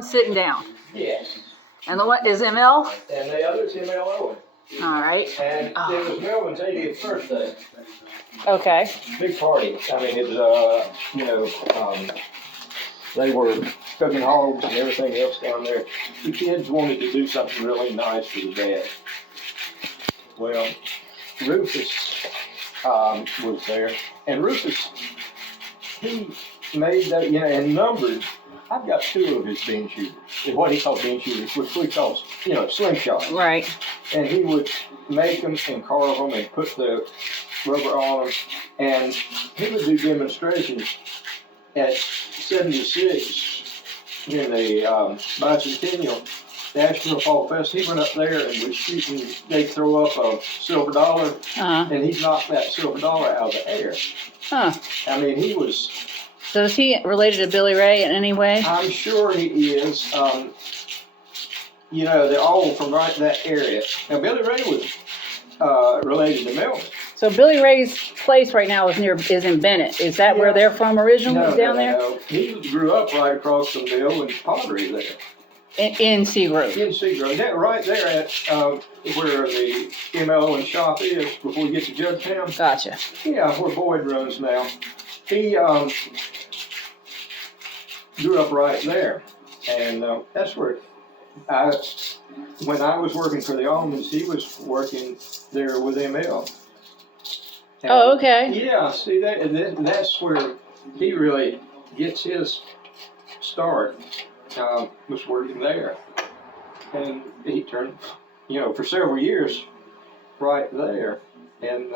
Sitting down. Yes. And the what is ML? And the other's MLO. All right. And it was Melvin's 80th birthday. Okay. Big party. I mean, it was, they were cooking hogs and everything else down there. The kids wanted to do something really nice for the dad. Well, Rufus was there. And Rufus, he made that, and numbered. I've got 2 of his bean shooters. What he calls bean shooters, which we call, slingshots. Right. And he would make them and carve them and put the rubber on them. And he would do demonstrations at 76 in the bicentennial National Fall Fest. He went up there and was shooting. They'd throw up a silver dollar, and he'd knock that silver dollar out of the air. Huh. I mean, he was. So is he related to Billy Ray in any way? I'm sure he is. They're all from right that area. Now, Billy Ray was related to Melvin. So Billy Ray's place right now is in Bennett. Is that where they're from originally, down there? No. He grew up right across from the Owens Pottery there. In Seagrove. In Seagrove. That right there at where the MLO shop is before you get to Judgetown. Gotcha. Yeah, where Boyd runs now. He grew up right there. And that's where when I was working for the Owens, he was working there with ML. And, Oh, okay. Yeah, see, that's where he really gets his start, was working there. And he turned, for several years right there. And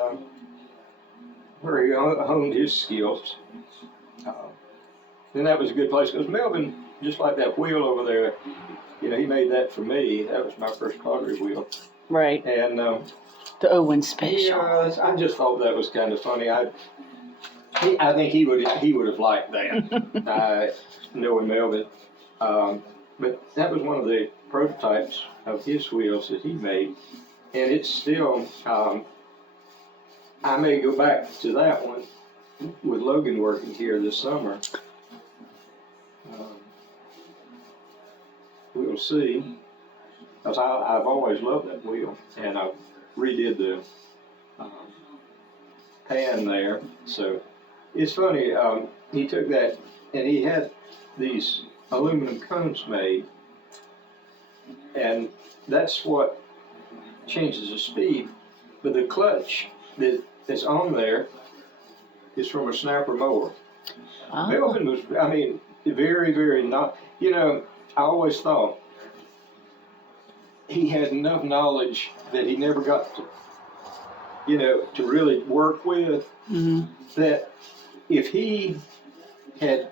where he honed his skills. And that was a good place, because Melvin, just like that wheel over there, he made that for me. That was my first pottery wheel. Right. And the Owens special. Yeah, I just thought that was kind of funny. I think he would have liked that, knowing Melvin. But that was one of the prototypes of his wheels that he made, and it's still. I may go back to that one with Logan working here this summer. We'll see. Because I've always loved that wheel, and I redid the pan there. So it's funny, he took that and he had these aluminum cones made, and that's what changes the speed. But the clutch that's on there is from a snapper mower. Oh. Melvin was, very, very not, I always thought he had enough knowledge that he never got to, to really work with, that if he had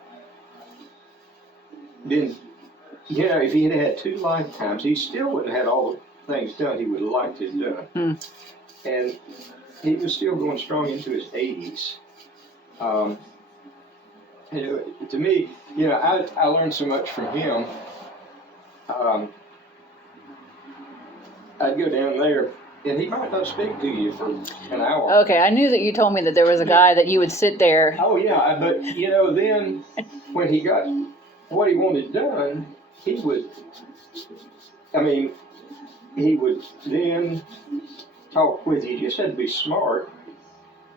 been, if he had had 2 lifetimes, he still wouldn't have had all the things done he would have liked to have done. And he was still going strong into his 80s. To me, I learned so much from him. I'd go down there, and he might not speak to you for an hour. Okay, I knew that you told me that there was a guy that you would sit there. Oh, yeah, but, then when he got what he wanted done, he would then talk with you. You just had to be smart.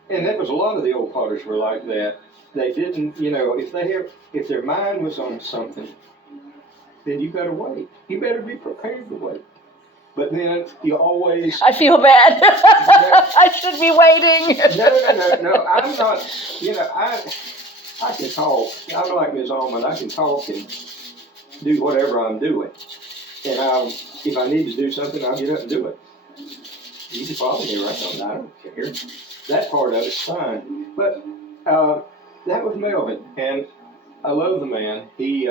And that was a lot of the old potters were like that. They didn't, if their mind was on something, then you gotta wait. You better be prepared to wait. But then you always. I feel bad. I should be waiting. No. I'm not. I can talk. I'm like Ms. Allman. I can talk and do whatever I'm doing. And if I need to do something, I'll get up and do it. You can follow me around. I don't care. That part of it's fine. But that was Melvin, and I love the man. He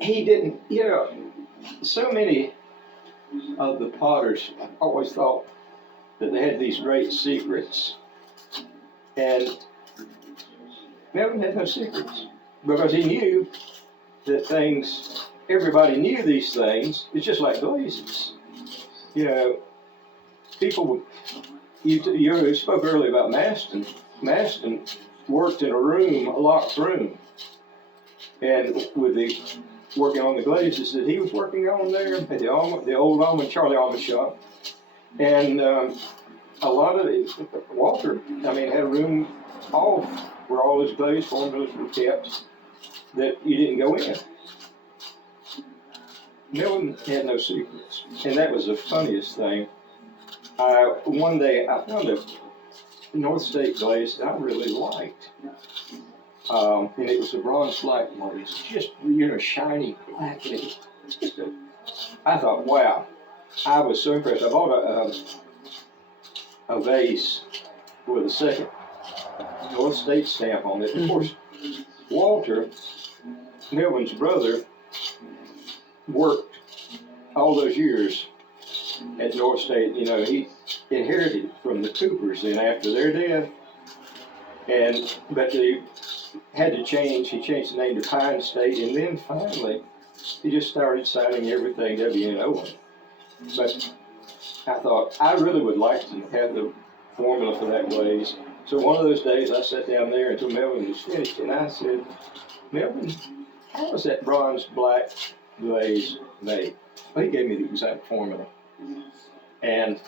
didn't. So many of the potters always thought that they had these great secrets. And Melvin had no secrets, because he knew that everybody knew these things. It's just like glazes. People, you spoke earlier about Maston. Maston worked in a locked room. And with the working on the glazes that he was working on there at the old Almond, Charlie Almond shop, and a lot of it, Walter, I mean, had a room off where all his glaze formulas were kept that you didn't go in. Milton had no secrets, and that was the funniest thing. One day I found a North State glaze that I really liked. And it was a bronze black glaze, just, shiny black. And it was just I thought, wow, I was so impressed. I bought a vase with a second North State stamp on it. Of course, Walter, Milton's brother, worked all those years at North State. He inherited from the Coopers then after their death, but they had to change. He changed the name to Pine State, and then finally he just started signing everything W.N. Owens. But I thought I really would like to have the formula for that glaze. So one of those days I sat down there until Melvin was finished, and I said, Melvin, how was that bronze black glaze made? Well, he gave me the exact formula. And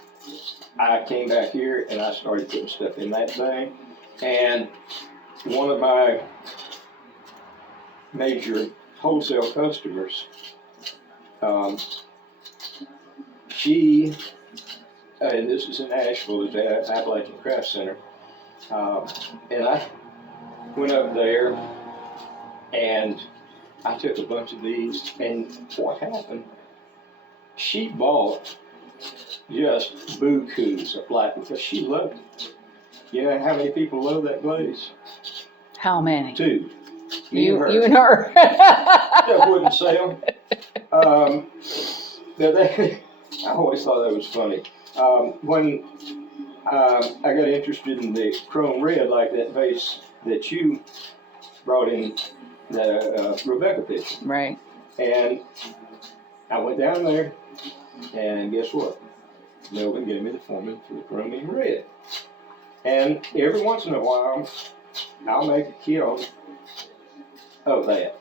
I came back here and I started putting stuff in that thing. And one of my major wholesale customers, she, and this is in Asheville, at the Appalachian Craft Center, and I went up there and I took a bunch of these, and what happened, she bought just bukus of black because she loved it. You know how many people love that glaze? How many? 2. You and her. That wouldn't sell. I always thought that was funny. When I got interested in the chrome red, like that vase that you brought in, the Rebecca picture. Right. And I went down there, and guess what? Melvin gave me the formula for the chromium red. And every once in a while, I'll make a kiln of that.